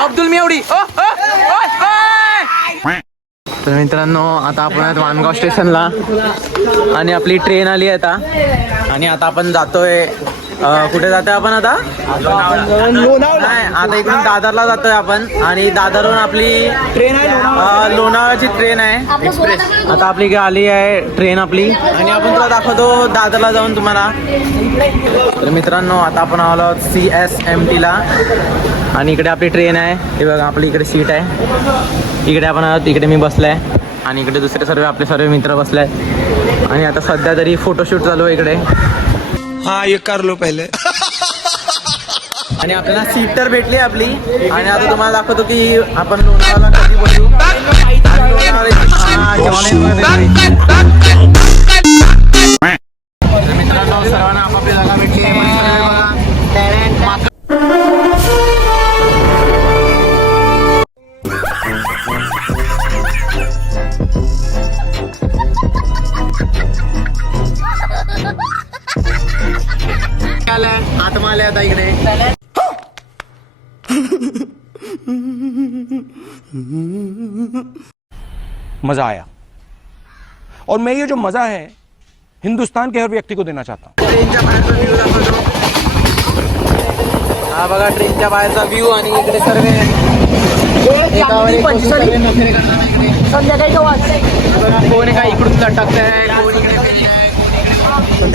अब्दुल मियावडी. तर मित्रांनो आता आपण आहेत माणगाव स्टेशनला आणि आपली ट्रेन आली आहे आता. आणि आता आपण जातोय कुठे जातोय आपण आता नाही आता इकडून दादरला जातोय आपण. आणि दादरवरून आपली ट्रेन आहे लोणावळ्याची ट्रेन आहे एक्सप्रेस. आता आपली आली आहे ट्रेन आपली आणि आपण तुला दाखवतो दादरला जाऊन तुम्हाला. तर मित्रांनो आता आपण आलो आहोत CSMT ला आणि इकडे आपली ट्रेन आहे. हे बघा आपली इकडे सीट आहे. इकडे आपण आहोत. इकडे मी बसलाय आणि इकडे दुसरे सर्व आपले सर्व मित्र बसले आहेत. आणि आता सध्या तरी फोटोशूट चालू आहे इकडे. हाँ ये कर लो पहले. आणि आपल्याला सीट तर भेटली आपली. आणि आता तुम्हाला दाखवतो की आपण लोणावळ्याला कधी बसू. मित्रांनो सर्वांना आपापली जागा भेटली आहे. आतमाले आता इकडे मजा आया और मैं ये जो मजा है हिंदुस्तान के हर व्यक्ति को देना चाहता हूँ. ट्रेनच्या बाहेरचा व्ह्यू दाखवतो. हा बघा ट्रेनच्या बाहेरचा व्ह्यू. आणि इकडे सर्व संध्याकाळी कोण काय इकडून लटकतंय, कोण इकडे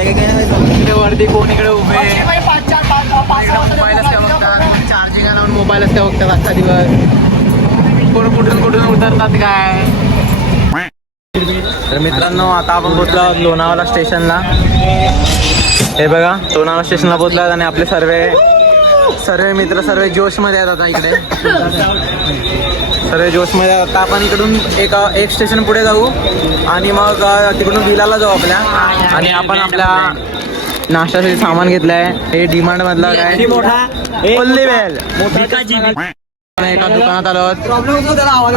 इकडे वरती, कोण इकडे उभे मोबाईल असते बघतात. चार्जिंग लावून मोबाईल असते बघतात अख्खा दिवस. कोण कुठून कुठून उतरतात काय. तर मित्रांनो आता आपण पोहोचलो आहोत लोणावळा स्टेशनला. हे बघा लोणावळा स्टेशनला पोहोचलो आणि आपले सर्व मित्र सर्व जोशमध्ये आहेत आता इकडे. सर्व जोशमध्ये आता आपण इकडून एक स्टेशन पुढे जाऊ आणि मग तिकडून विलाला जाऊ आपल्या. आणि आपण आपल्या नाश्त्यासाठी सामान घेतलंय. हे डिमांड मधला काय कोल्लीवेल एका दुकानात आलो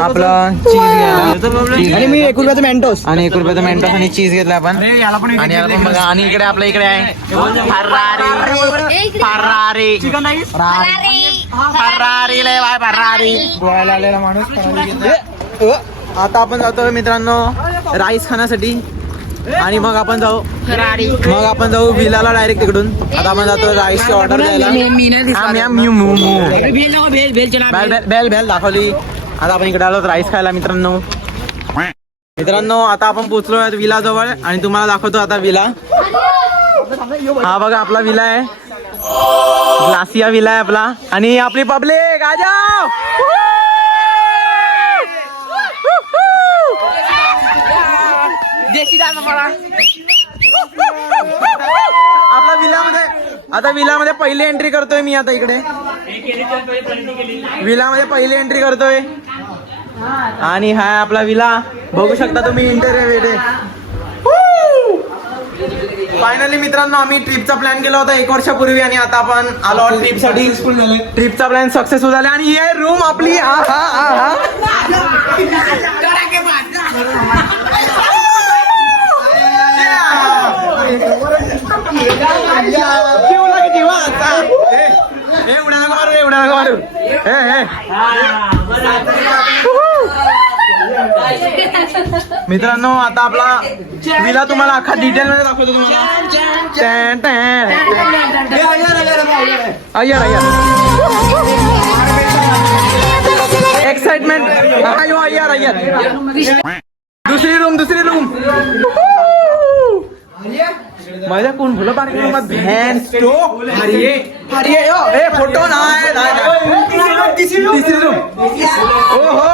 आपलं चीज घ्यायला. आणि मी 1 रुपयाचं मेंटोस आणि 1 रुपयाचं मेंटोस आणि चीज घेतलं आपण. आणि आपण बघा आणि इकडे आपल्या इकडे आहे फरारी लय बाय फरारी गोव्याला आलेला माणूस. आता आपण जातोय मित्रांनो राईस खाण्यासाठी. आणि मग आपण जाऊ विलाला डायरेक्ट तिकडून. आता आपण जातो राईसची ऑर्डर द्यायला. बेल दाखवली. आता आपण इकडे आलो राईस खायला मित्रांनो. आता आपण पोहोचलो विला जवळ आणि तुम्हाला दाखवतो आता विला. हा बघा आपला विला आहे. ग्लासिया विला आहे आपला. आणि आपली पब्लिक आ जाओ. आपला विलामध्ये पहिली एंट्री करतोय मी आता इकडे. विलामध्ये पहिली एंट्री करतोय. आणि हा आपला विला बघू शकता तुम्ही इंटेरियर. फायनली मित्रांनो आम्ही ट्रिपचा प्लॅन केला होता 1 वर्षापूर्वी आणि आता आपण आलो ट्रिपसाठी. ट्रिपचा प्लॅन सक्सेसफुल झाला. आणि ही रूम आपली मित्रांनो आता आपला विला तुम्हाला अख्खा डिटेल मध्ये दाखवतो तुम्हाला. एक्साइटमेंट. दुसरी रूम माझ्या कोण भलं पार्किंग रूमात भॅन स्टोक फोटो नाही. तिसरी रूम. ओहो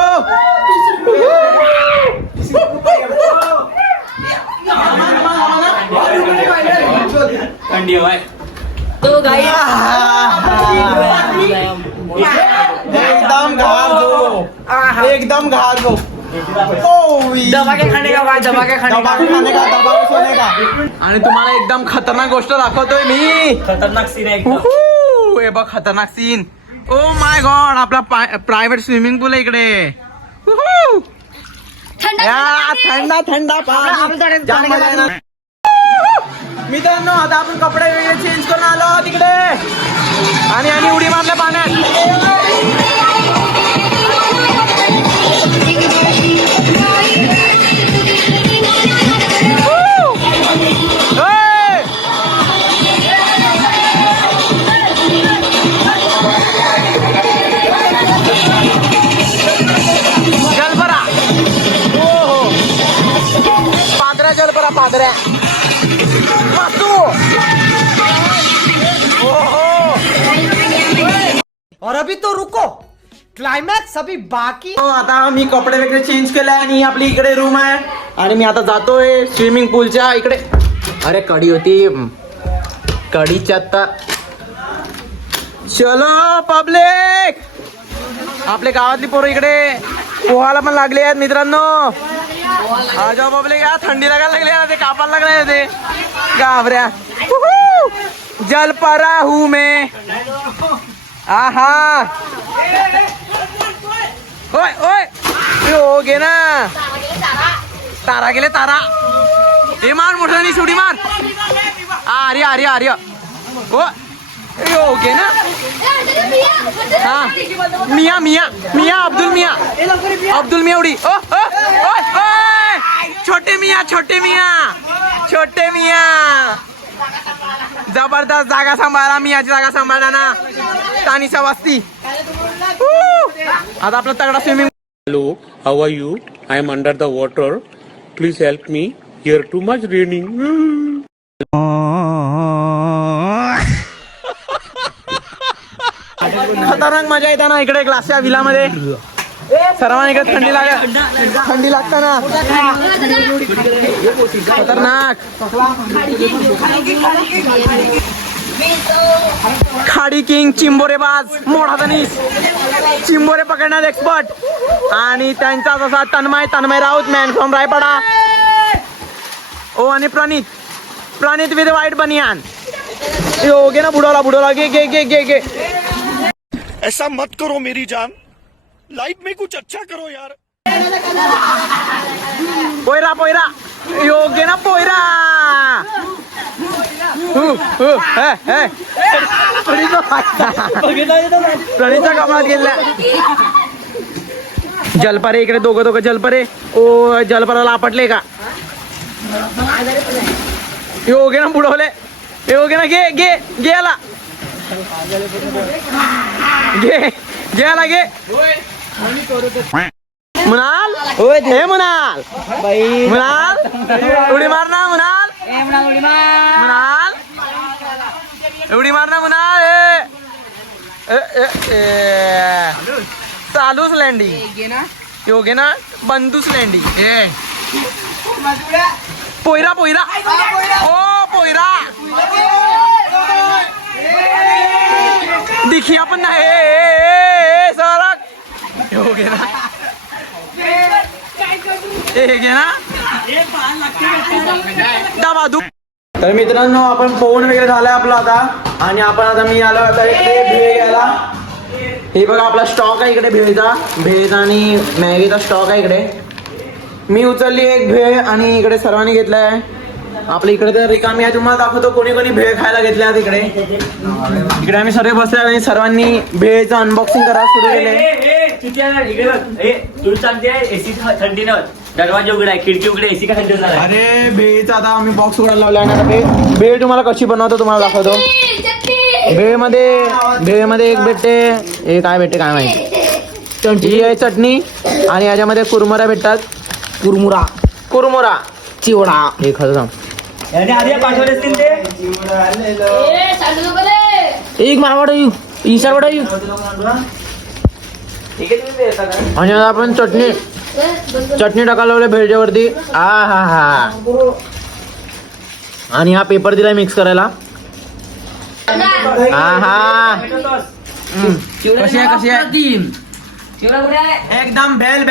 एकदम घार दो. दबा के खाने का आणि तुम्हाला एकदम खतरनाक गोष्ट दाखवतोय मी. खतरनाक सीन आहे. हे बघ खतरनाक सीन. ओ माय गॉड आपला प्रायव्हेट स्विमिंग पूल आहे इकडे. थंडा पाणी. मित्रांनो आता आपण कपडे वेगळे चेंज करून आलो तिकडे. आणि उडी मारल्या पाण्यात. जलपरा हो हो पादऱ्या जलपरा पादऱ्या वास्तू हो हो. और अभी तो रुको, क्लाइमैक्स अभी बाकी. हो, आता मी कपडे वगैरे चेंज केले आणि आपली इकडे रूम आहे आणि मी आता जातोय स्विमिंग पूलच्या इकडे. अरे कडी होती कडीच्या तर. चलो पब्लिक, आपल्या गावातली पोरं इकडे पोहायला पण लागले आहेत मित्रांनो. जाऊ पब्लिक, थंडी लागायला लागली ना, ते कापायला लागले ते घाबऱ्या. जलपरा हूं मैं. आहा ओय ओय हो गे ना. तारा गेले तारा. हे मार मोठ्याने सुडी मार. आर्य आर्य आर्य हो हो गे ना. हा मिया मिया मिया अब्दुल मिया अब्दुल मिया उडी. ओ ओ ओय ओय छोटे मिया छोटे मिया छोटे मिया. जबरदस्त जागा सांभाळा, मियाची जागा सांभाळला ना. तानिसा वास्ती. आता आपला तगडा swimming. Hello, how are you? I am under the water. Please help me. Here too much raining. खतरनाक मजा येते ना इकडे ग्लासच्या विलामध्ये. सर्वांना इकडे थंडी लागते ना. खतरनाक. खाडी किंग चिंबोरेबाज मोठा तनीस चिंबोरे पकडण्यात एक्सपर्ट आणि त्यांचा जसा तन्मय राऊत मॅन फ्रॉम रायपाडा. ओ आणि प्रणित विथ व्हाईट बनियान. हो गे ना बुडवला गे गे गे गे गे. ऐसा मत करो मेरी जान, लाइफ में कुछ अच्छा करो यार. पोयरा योग्य ना पोयरा. प्रणीतच्या कमळात गेल्या. जलपरे इकडे दोघं जलपरे. ओ जलपराला आपटले का. योग्य ना बुडवले. योग्य ना गे गे गे आला गे आला गे. मुनाल हे मुनाल उडी मार ना मुनाल. उडी मार ना मुनाल. चालूच लँडिंग. योगे ना बंदूच लँडिंग. पोयरा ओ पोयरा दिखी आपण नाही सरक. योगे ना तर मित्रांनो, आपण पोहून वगैरे झालाय आपला आता आणि आपण आता मी आलो आता इकडे भेळ घ्यायला. हे बघा आपला स्टॉक आहे इकडे भेळ आणि मॅगीचा स्टॉक आहे इकडे. मी उचलली एक भेळ आणि इकडे सर्वांनी घेतलाय. आपल्या इकडे तर रिकामी आहे. तुम्हाला दाखवतो कोणी भेळ खायला घेतल्या इकडे. इकडे आम्ही सर्व बसले आणि सर्वांनी भेळचं अनबॉक्सिंग करायला सुरू केले. थंडी दरवाजा उघडा आहे, खिडकी उघडे, एसी का थंडी होणार. अरे भेळचा आता आम्ही बॉक्स उघडायला लावला आहे. भेळ तुम्हाला कशी बनवतो तुम्हाला दाखवतो. भेळमध्ये एक भेटते. हे काय भेटते काय माहिती. ही आहे चटणी आणि याच्यामध्ये कुरमुरा भेटतात. कुरमुरा चिवडा. हे खरं सांग पाठवले असतील ते. एक मारवाड ईशारवाडा. आणि आता आपण चटणी टाकायला लावल्या भेळच्या वरती. हा आणि हा पेपर दिलाय मिक्स करायला. कशी आहे एकदम भेल.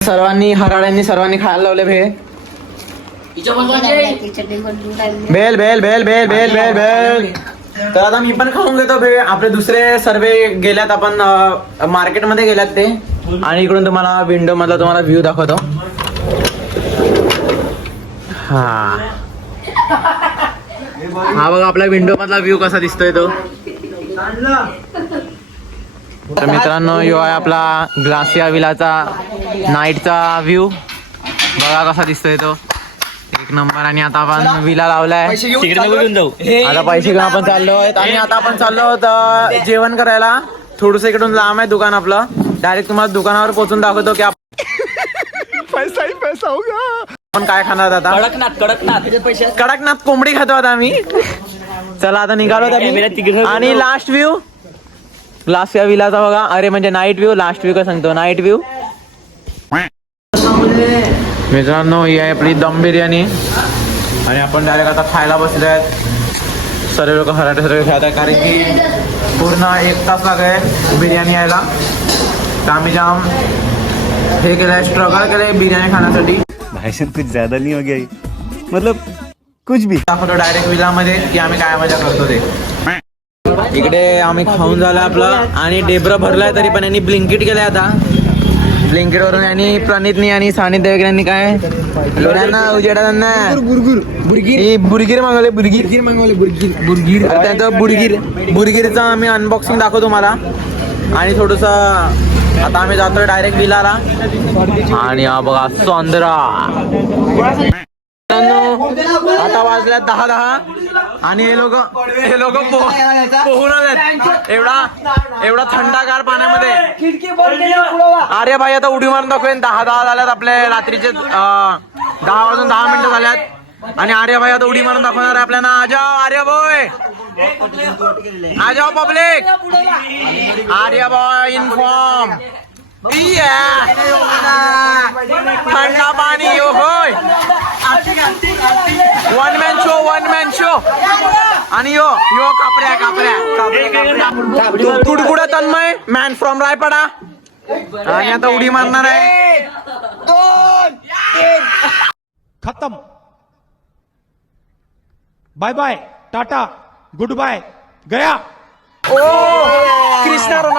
सर्वांनी हराड्यांनी सर्वांनी खायला लावले भेळ. भेल. तर आता मी पण खाऊन घेतो भेळ. आपले दुसरे सर्वे गेल्यात, आपण मार्केटमध्ये गेल्यात ते. आणि इकडून तुम्हाला विंडो मधला तुम्हाला व्ह्यू दाखवतो. हा हा बघा आपला विंडो मधला व्ह्यू कसा दिसतोय तो. तर मित्रांनो यो आहे आपला ग्लासिया विलाचा नाईटचा व्ह्यू. बघा कसा दिसतोय तो, एक नंबर. आणि आता आपण विला लावलाय, तिकडे नको घेऊन जाऊ. आता पैसे घेऊन आपण चाललो आहोत. आणि आता आपण चाललो आहोत जेवण करायला. थोडस इकडून लांब आहे दुकान आपलं. डायरेक्ट तुम्हाला दुकानावर पोहोचून दाखवतो की पैसा ही पैसा होगा. आपण काय खाणार आता? कडकनाथ कोंबडी खातो आता आम्ही. चला आता निघालो आम्ही. आणि लास्ट व्ह्यू ग्लासिया विलाचा बघा. अरे म्हणजे नाईट व्ह्यू, लास्ट व्ह्यू काय सांगतो, नाईट व्ह्यू. मित्रांनो ही आहे आपली दम बिर्याणी. आणि आपण डायरेक्ट आता खायला बसले आहेत. सर्व लोक हराटे सर्व खात आहे, कारण की पूर्ण 1 तास लागेल बिर्याणी यायला. तर आम्ही जाम हे केलंय, स्ट्रगल केलंय बिर्याणी खाण्यासाठी. भाषण कुछ ज्यादा नहीं हो गया ये? मतलब कुछ भी. दाखवतो डायरेक्ट विलामध्ये की आम्ही काय मजा करतो ते. इकडे आम्ही खाऊन झालं आपलं आणि डेब्र भरलाय, तरी पण यांनी ब्लिंकिट केलंय. आता ब्लिंकिट वरून यांनी प्रणितनी आणि सानिध्य वगैरे यांनी काय लोण्यांना उजेडा त्यांना बुरगीर मागवले. बुरगीर त्यांचं बुरगीरचं आम्ही अनबॉक्सिंग दाखवतो तुम्हाला. आणि थोडस आता आम्ही जातो डायरेक्ट विलाला. आणि हा बघा सौंदरा. आता वाजल्यात 10:10 आणि हे लोक पोहून आलेत एवढा थंडागार पाण्यामध्ये. अरे भाई आता उडी मारून दाखवेन. 10:10 झाल्यात आपले रात्रीचे 10 वाजून 10 मिनिटं झाल्यात. आणि आर्य भाई आता उडी मारून दाखवणार आहे आपल्याला. आ जाओ आर्य बॉय, आ जाओ पब्लिक. आर्य बॉय इन्फॉर्म. थंडा पाणी होय. One man show. आणि यो कापऱ्या तुडगुडा तन्मय मॅन फ्रॉम रायपाडा. आणि आता उडी मारणार आहे. खत्म. Bye bye, tata, goodbye, गया. क्रिस्टियानो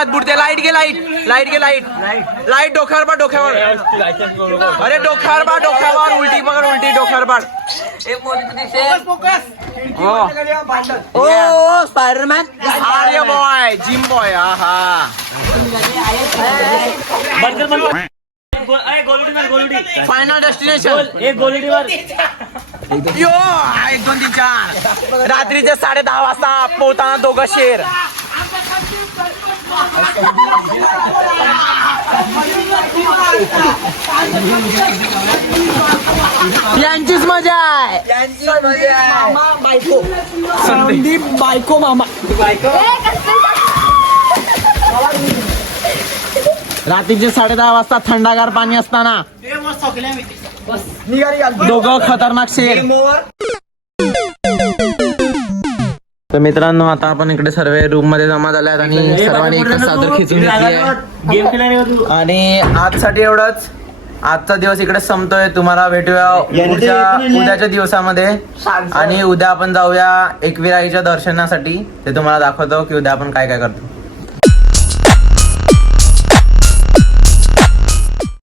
बुडते. लाईट गे लाईट डोक्यावर. अरे डोक्यावर उलटी पकड, उलटी डोक्यावर पाड. ओ Spiderman. Arya boy, gym boy. आहा फायनल डेस्टिनेशन यो 1 2 3 4. रात्रीचे 10:30 वाजता पोहताना दोघं शेर. यांचीच मजा आहे. बायको मामा. रात्रीचे 10:30 वाजता थंडागार पाणी असताना दोघं खतरनाक शेर. तर मित्रांनो आता आपण इकडे सर्व रूम मध्ये जमा झाल्यात आणि सर्वांनी एक चादर खिचून घेतली आहे. आणि आजसाठी एवढंच. आजचा दिवस इकडे संपतोय. तुम्हाला भेटूया उद्याच्या दिवसामध्ये. आणि उद्या आपण जाऊया एकविराईच्या दर्शनासाठी. ते तुम्हाला दाखवतो की उद्या आपण काय काय करतो.